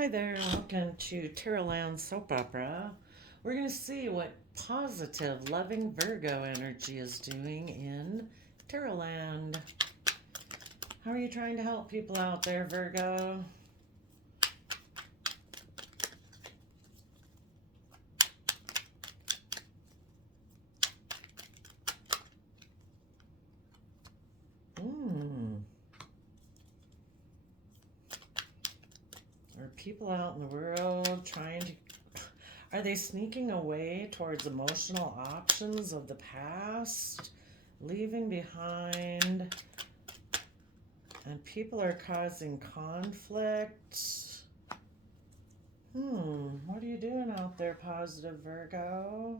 Hi there, welcome to Terrorland Soap Opera. We're going to see what positive, loving Virgo energy is doing in Terrorland. How are you trying to help people out there, Virgo? Hmm. Are people out in the world trying to. Are they sneaking away towards emotional options of the past? Leaving behind. And people are causing conflict. What are you doing out there, positive Virgo?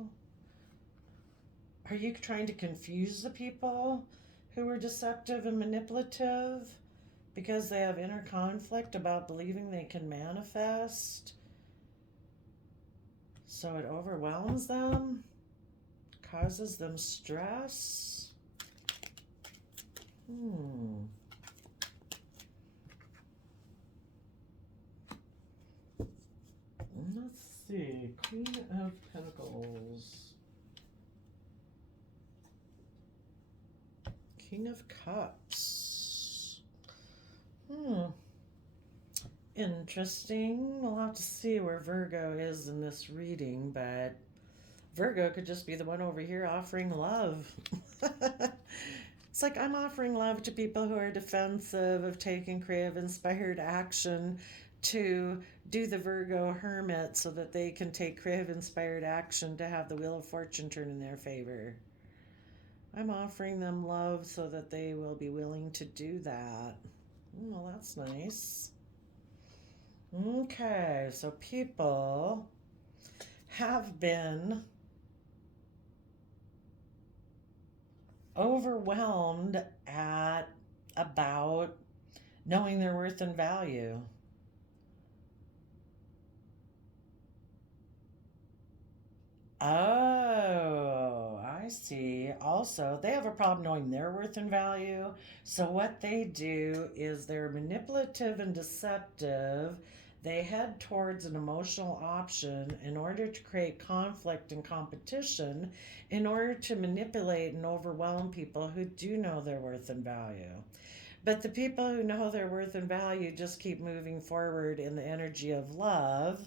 Are you trying to confuse the people who are deceptive and manipulative because they have inner conflict about believing they can manifest? So it overwhelms them, causes them stress. Let's see. Queen of Pentacles. King of Cups. Interesting. We'll have to see where Virgo is in this reading, but Virgo could just be the one over here offering love. It's like I'm offering love to people who are defensive of taking creative, inspired action to do the Virgo hermit so that they can take creative, inspired action to have the Wheel of Fortune turn in their favor. I'm offering them love so that they will be willing to do that. Well, that's nice. Okay, so people have been overwhelmed at about knowing their worth and value. Oh, I see. Also, they have a problem knowing their worth and value. So, what they do is they're manipulative and deceptive. They head towards an emotional option in order to create conflict and competition, in order to manipulate and overwhelm people who do know their worth and value. But the people who know their worth and value just keep moving forward in the energy of love,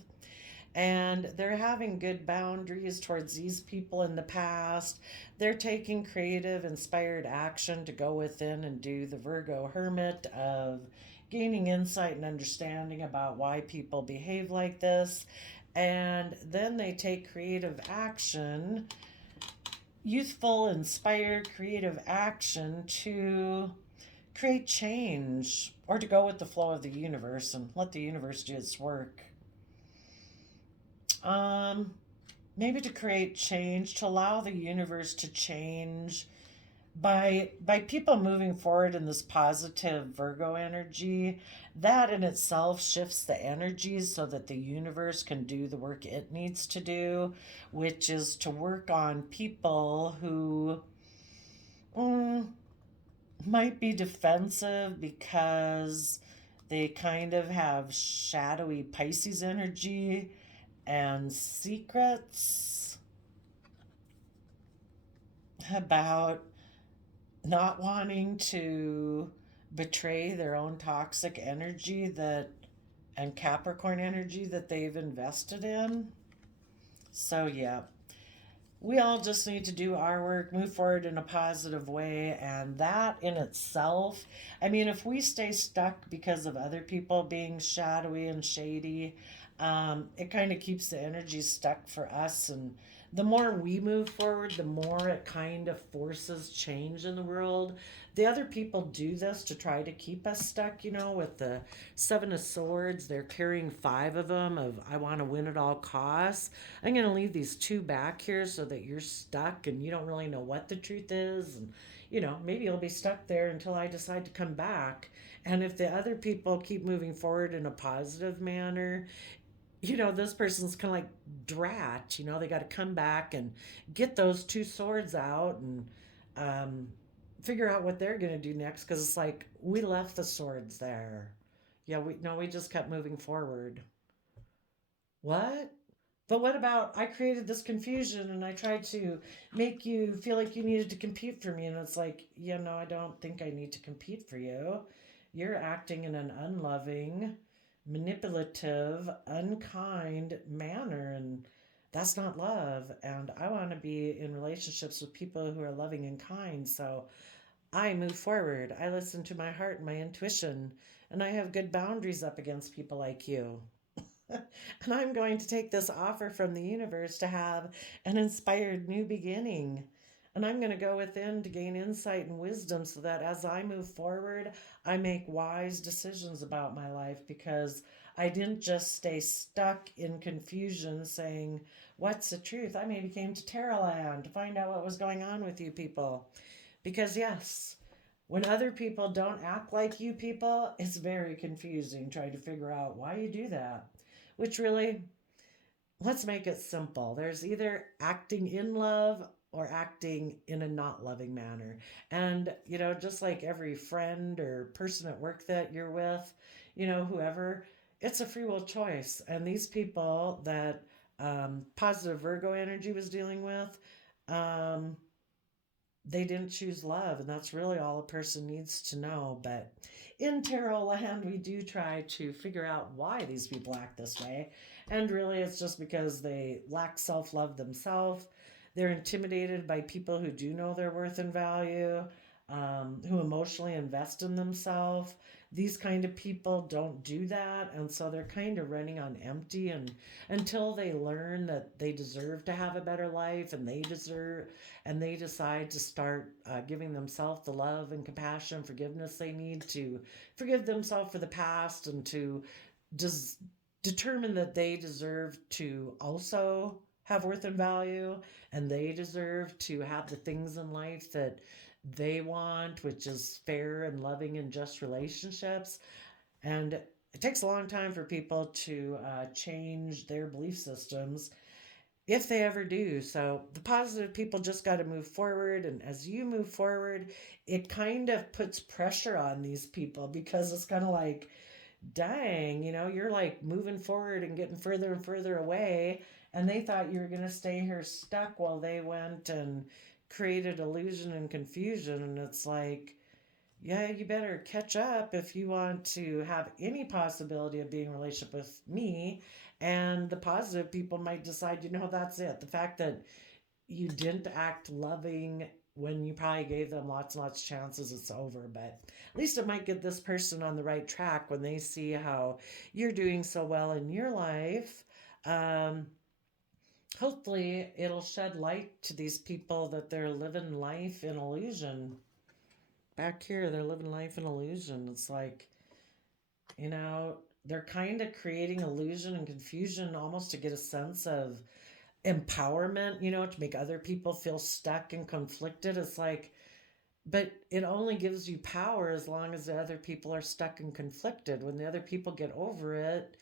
and they're having good boundaries towards these people in the past. They're taking creative, inspired action to go within and do the Virgo hermit of gaining insight and understanding about why people behave like this. And then they take creative action, youthful, inspired, creative action to create change or to go with the flow of the universe and let the universe do its work. Um, Maybe to create change, to allow the universe to change by people moving forward in this positive Virgo energy. That in itself shifts the energies so that the universe can do the work it needs to do, which is to work on people who mm, might be defensive because they kind of have shadowy Pisces energy and secrets about not wanting to betray their own toxic energy that and Capricorn energy that they've invested in. So yeah, we all just need to do our work, move forward in a positive way, and that in itself, I mean, if we stay stuck because of other people being shadowy and shady, it kind of keeps the energy stuck for us. And the more we move forward, the more it kind of forces change in the world. The other people do this to try to keep us stuck, with the Seven of Swords. They're carrying five of them of, I want to win at all costs. I'm going to leave these two back here so that you're stuck and you don't really know what the truth is. And, maybe you'll be stuck there until I decide to come back. And if the other people keep moving forward in a positive manner, this person's kind of like Drat. They got to come back and get those two swords out and um, figure out what they're going to do next, because it's like we left the swords there. Yeah, we just kept moving forward. What? But what about I created this confusion and I tried to make you feel like you needed to compete for me? And it's like, I don't think I need to compete for you. You're acting in an unloving, manipulative, unkind manner. And that's not love. And I want to be in relationships with people who are loving and kind. So I move forward. I listen to my heart and my intuition. And I have good boundaries up against people like you. And I'm going to take this offer from the universe to have an inspired new beginning. And I'm going to go within to gain insight and wisdom so that as I move forward, I make wise decisions about my life because I didn't just stay stuck in confusion saying, what's the truth? I maybe came to Terraland to find out what was going on with you people. Because, yes, when other people don't act like you people, it's very confusing trying to figure out why you do that. Which really, let's make it simple. There's either acting in love or acting in a not loving manner. And, just like every friend or person at work that you're with, whoever, it's a free will choice. And these people that positive Virgo energy was dealing with, um, they didn't choose love, and that's really all a person needs to know. But in tarot land, we do try to figure out why these people act this way. And really, it's just because they lack self love themselves. They're intimidated by people who do know their worth and value, who emotionally invest in themselves. These kind of people don't do that, and so they're kind of running on empty. And until they learn that they deserve to have a better life, and they decide to start giving themselves the love and compassion, forgiveness they need to forgive themselves for the past and to des- determine that they deserve to also have worth and value and they deserve to have the things in life that they want, which is fair and loving and just relationships. And it takes a long time for people to change their belief systems if they ever do. So the positive people just got to move forward. And as you move forward, it kind of puts pressure on these people because it's kind of like, dang, you're like moving forward and getting further and further away. And they thought you were going to stay here stuck while they went and created illusion and confusion. And it's like, yeah, you better catch up if you want to have any possibility of being in a relationship with me. And the positive people might decide, that's it. The fact that you didn't act loving when you probably gave them lots and lots of chances, it's over. But at least it might get this person on the right track when they see how you're doing so well in your life. Um, Hopefully, it'll shed light to these people that they're living life in illusion. Back here, they're living life in illusion. It's like, you know, they're kind of creating illusion and confusion almost to get a sense of empowerment, to make other people feel stuck and conflicted. It's like, but it only gives you power as long as the other people are stuck and conflicted. When the other people get over it,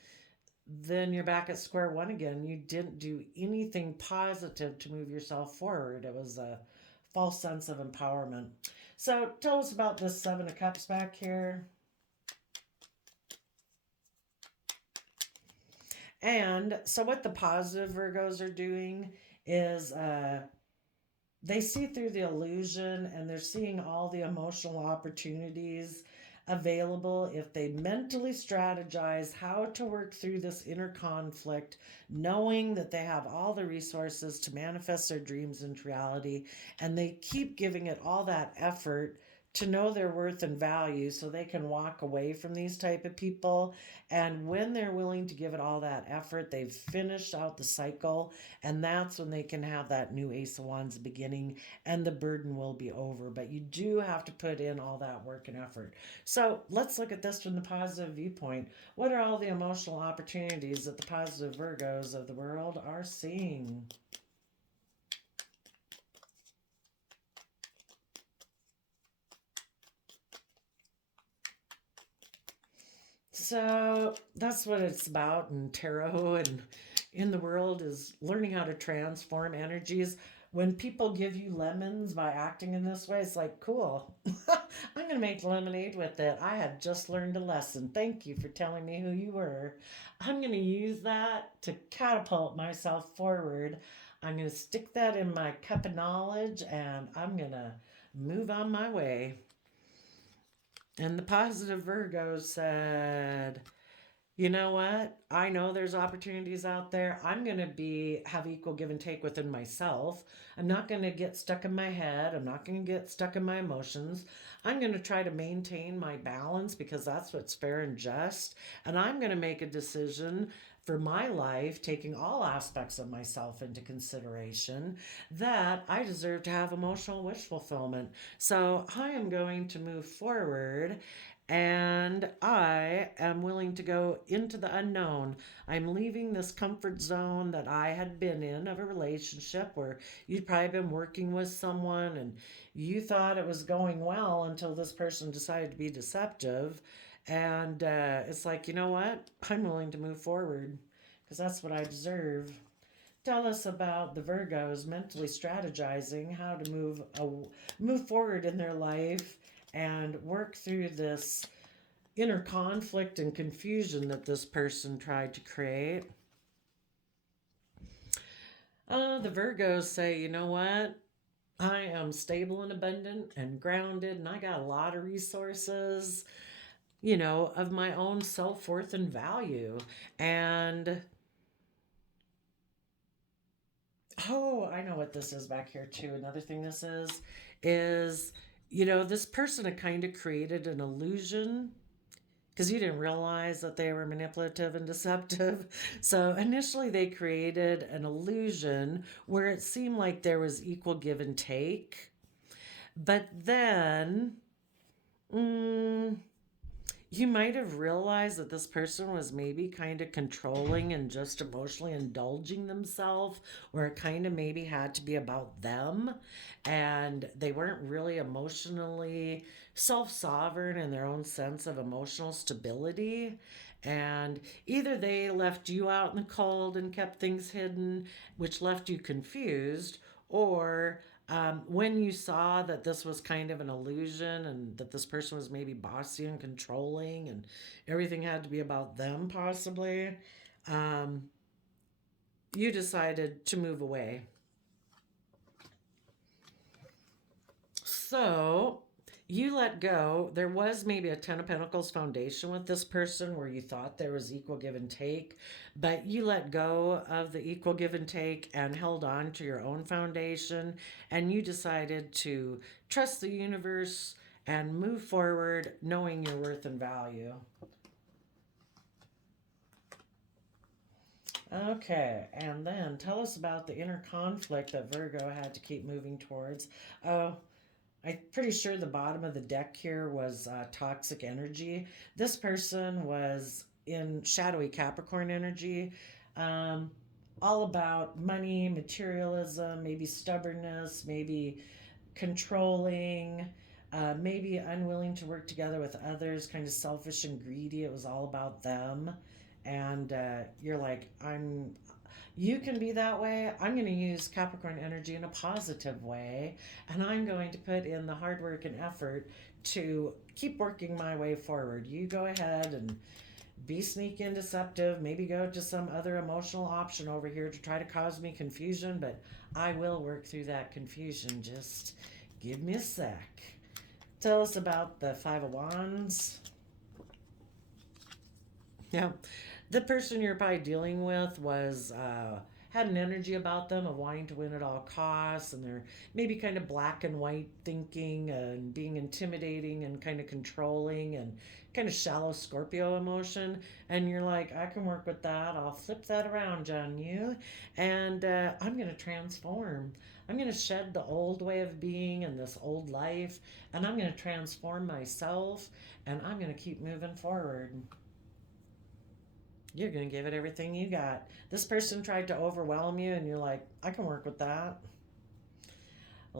then you're back at square one again. You didn't do anything positive to move yourself forward. It was a false sense of empowerment. So tell us about this Seven of Cups back here. And so what the positive Virgos are doing is they see through the illusion and they're seeing all the emotional opportunities available if they mentally strategize how to work through this inner conflict, knowing that they have all the resources to manifest their dreams into reality, and they keep giving it all that effort to know their worth and value so they can walk away from these type of people. And when they're willing to give it all that effort, they've finished out the cycle, and that's when they can have that new Ace of Wands beginning and the burden will be over. But you do have to put in all that work and effort. So let's look at this from the positive viewpoint. What are all the emotional opportunities that the positive Virgos of the world are seeing? So that's what it's about in tarot and in the world, is learning how to transform energies. when people give you lemons by acting in this way, it's like, cool. I'm going to make lemonade with it. I had just learned a lesson. Thank you for telling me who you were. I'm going to use that to catapult myself forward. I'm going to stick that in my cup of knowledge and I'm going to move on my way. And the positive Virgo said, you know what? I know there's opportunities out there. I'm going to be have equal give and take within myself. I'm not going to get stuck in my head. I'm not going to get stuck in my emotions. I'm going to try to maintain my balance because that's what's fair and just. And I'm going to make a decision for my life, taking all aspects of myself into consideration, that I deserve to have emotional wish fulfillment. So I am going to move forward and I am willing to go into the unknown. I'm leaving this comfort zone that I had been in of a relationship where you'd probably been working with someone and you thought it was going well until this person decided to be deceptive. And it's like, you know what? I'm willing to move forward because that's what I deserve. Tell us about the Virgos mentally strategizing how to move forward in their life and work through this inner conflict and confusion that this person tried to create. The Virgos say, you know what? I am stable and abundant and grounded, and I got a lot of resources, of my own self worth and value. And oh, I know what this is back here too. Another thing this is, this person had kind of created an illusion because you didn't realize that they were manipulative and deceptive. So initially they created an illusion where it seemed like there was equal give and take. But then, you might have realized that this person was maybe kind of controlling and just emotionally indulging themselves, where it kind of maybe had to be about them. And they weren't really emotionally self sovereign in their own sense of emotional stability. And either they left you out in the cold and kept things hidden, which left you confused, or when you saw that this was kind of an illusion and that this person was maybe bossy and controlling and everything had to be about them, possibly, um, you decided to move away. So you let go. There was maybe a Ten of Pentacles foundation with this person where you thought there was equal give and take, but you let go of the equal give and take and held on to your own foundation, and you decided to trust the universe and move forward knowing your worth and value. Okay, and then tell us about the inner conflict that Virgo had to keep moving towards. Oh, I'm pretty sure the bottom of the deck here was toxic energy. This person was in shadowy Capricorn energy, um, all about money, materialism, maybe stubbornness, maybe controlling, maybe unwilling to work together with others, kind of selfish and greedy. It was all about them. And you're like, you can be that way. I'm going to use Capricorn energy in a positive way, and I'm going to put in the hard work and effort to keep working my way forward. You go ahead and be sneaky and deceptive, maybe go to some other emotional option over here to try to cause me confusion, but I will work through that confusion. Just give me a sec. Tell us about the Five of Wands. Yeah, the person you're probably dealing with was had an energy about them of wanting to win at all costs, and they're maybe kind of black and white thinking and being intimidating and kind of controlling and kind of shallow Scorpio emotion. And you're like, I can work with that. I'll flip that around on you, and I'm going to transform. I'm going to shed the old way of being and this old life, and I'm going to transform myself, and I'm going to keep moving forward. You're going to give it everything you got. This person tried to overwhelm you, and you're like, I can work with that.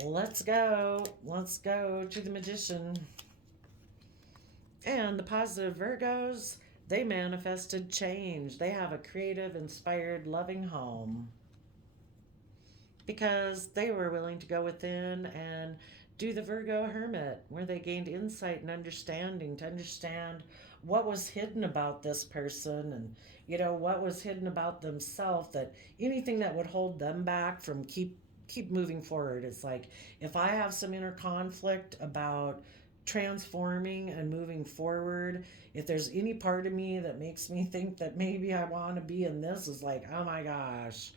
Let's go. Let's go to the Magician. And the positive Virgos, they manifested change. They have a creative, inspired, loving home. because they were willing to go within and do the Virgo hermit, where they gained insight and understanding to understand what was hidden about this person, and what was hidden about themselves, that anything that would hold them back from keep moving forward. It's like, if I have some inner conflict about transforming and moving forward, if there's any part of me that makes me think that maybe I want to be in this, is like, oh my gosh,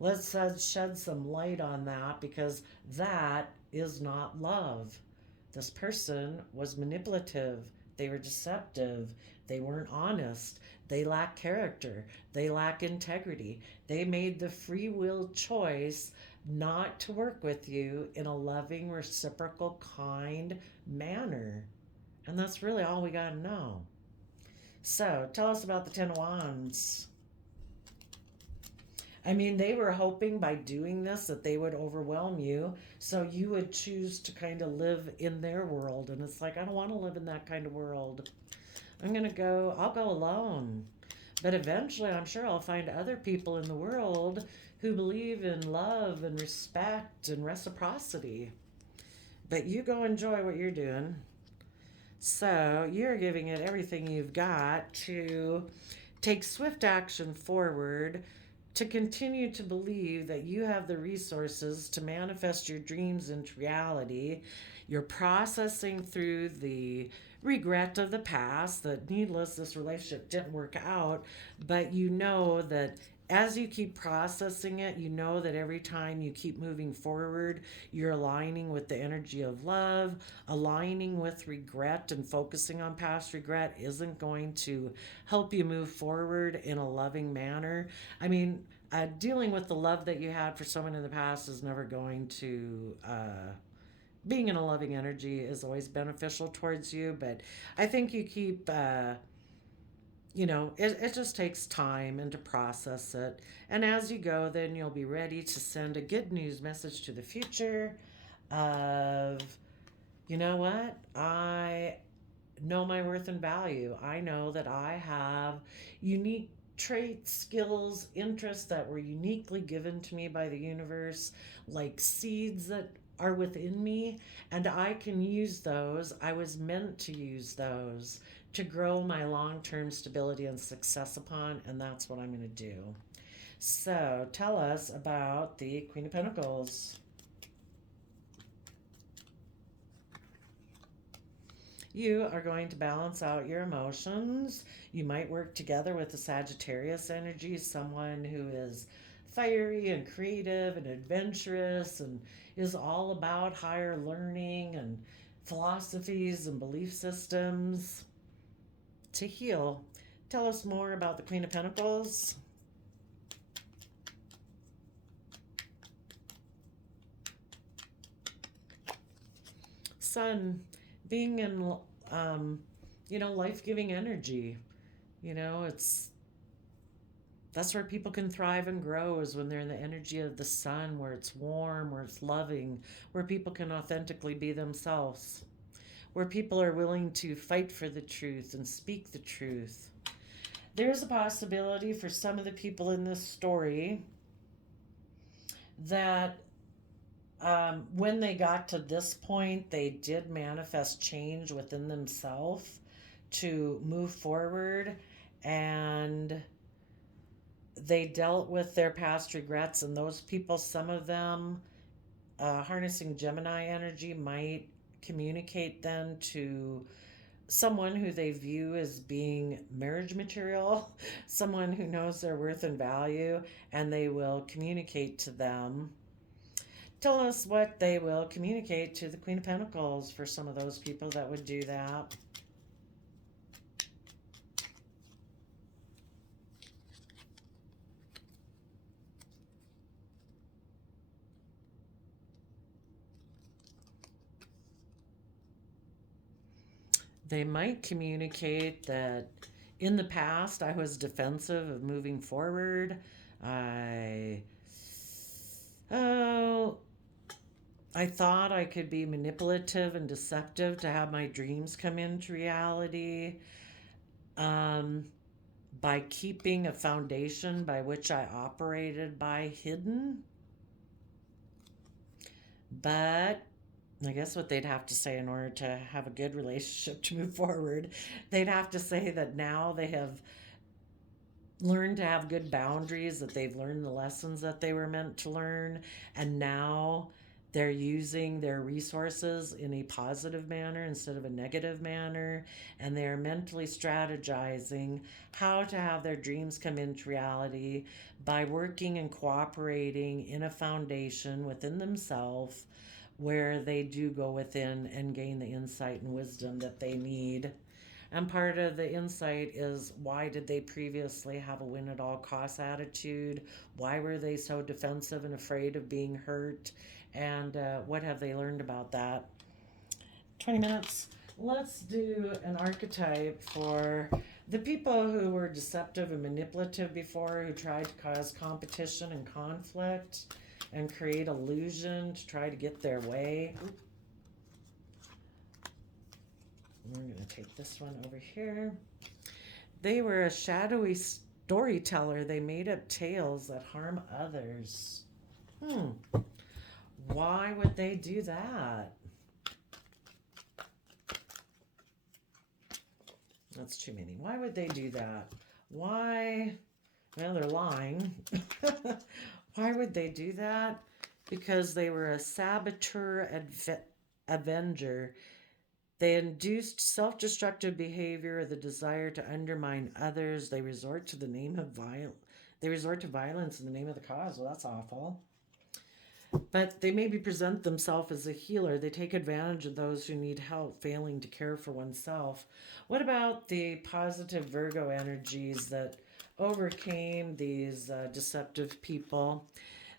let's shed some light on that, because that is not love. This person was manipulative, they were deceptive, they weren't honest, they lack character, they lack integrity. They made the free will choice not to work with you in a loving, reciprocal, kind manner. And that's really all we got to know. So, tell us about the Ten of Wands. I mean, they were hoping by doing this that they would overwhelm you, so you would choose to kind of live in their world. And it's like, I don't want to live in that kind of world. I'll go alone. But eventually, I'm sure I'll find other people in the world who believe in love and respect and reciprocity. But you go enjoy what you're doing. So you're giving it everything you've got to take swift action forward, to continue to believe that you have the resources to manifest your dreams into reality. You're processing through the regret of the past, that needless, this relationship didn't work out, but you know that as you keep processing it, you know that every time you keep moving forward, you're aligning with the energy of love. Aligning with regret and focusing on past regret isn't going to help you move forward in a loving manner. I mean, dealing with the love that you had for someone in the past is never going to. Being in a loving energy is always beneficial towards you, but I think you keep it just takes time and to process it. And as you go, then you'll be ready to send a good news message to the future of, you know what? I know my worth and value. I know that I have unique traits, skills, interests that were uniquely given to me by the universe, like seeds that are within me, and I can use those. I was meant to use those to grow my long term stability and success upon, and that's what I'm going to do. So, tell us about the Queen of Pentacles. You are going to balance out your emotions. You might work together with the Sagittarius energy, someone who is fiery and creative and adventurous and is all about higher learning and philosophies and belief systems to heal. Tell us more about the Queen of Pentacles. Sun, being in life-giving energy. It's that's where people can thrive and grow, is when they're in the energy of the sun, where it's warm, where it's loving, where people can authentically be themselves, where people are willing to fight for the truth and speak the truth. There's a possibility for some of the people in this story that when they got to this point, they did manifest change within themselves to move forward, and they dealt with their past regrets. And those people, some of them, harnessing Gemini energy, might communicate then to someone who they view as being marriage material, someone who knows their worth and value, and they will communicate to them. Tell us what they will communicate to the Queen of Pentacles for some of those people that would do that. They might communicate that in the past I was defensive of moving forward. I oh I thought I could be manipulative and deceptive to have my dreams come into reality, um, by keeping a foundation by which I operated by hidden. But I guess what they'd have to say in order to have a good relationship to move forward, they'd have to say that now they have learned to have good boundaries, that they've learned the lessons that they were meant to learn, and now they're using their resources in a positive manner instead of a negative manner, and they are mentally strategizing how to have their dreams come into reality by working and cooperating in a foundation within themselves where they do go within and gain the insight and wisdom that they need. And part of the insight is, why did they previously have a win at all costs attitude? Why were they so defensive and afraid of being hurt? And what have they learned about that? 20 minutes. Let's do an archetype for the people who were deceptive and manipulative before, who tried to cause competition and conflict and create illusion to try to get their way. We're going to take this one over here. They were a shadowy storyteller. They made up tales that harm others. Why would they do that? That's too many. Why would they do that? Why? Well, they're lying. Why would they do that? Because they were a saboteur avenger. They induced self-destructive behavior or the desire to undermine others. They resort to violence in the name of the cause. Well, that's awful. But they maybe present themselves as a healer. They take advantage of those who need help, failing to care for oneself. What about the positive Virgo energies that overcame these deceptive people?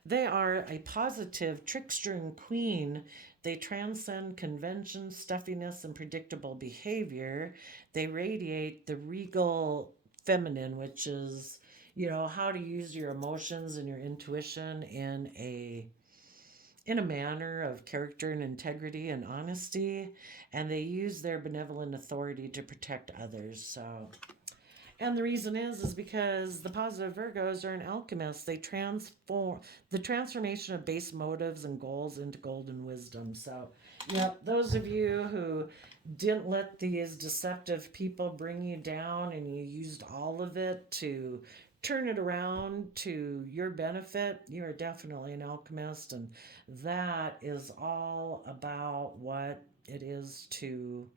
They are a positive trickster and queen. They transcend convention, stuffiness, and predictable behavior. They radiate the regal feminine, which is, how to use your emotions and your intuition in a manner of character and integrity and honesty, and they use their benevolent authority to protect others. And the reason is because the positive Virgos are an alchemist. They transform the transformation of base motives and goals into golden wisdom. So, those of you who didn't let these deceptive people bring you down and you used all of it to turn it around to your benefit, you are definitely an alchemist. And that is all about what it is to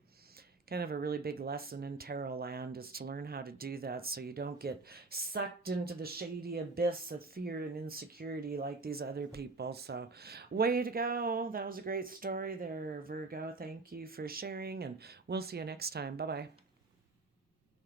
kind of a really big lesson in tarot land, is to learn how to do that so you don't get sucked into the shady abyss of fear and insecurity like these other people. So way to go. That was a great story there, Virgo. Thank you for sharing, and we'll see you next time. Bye-bye.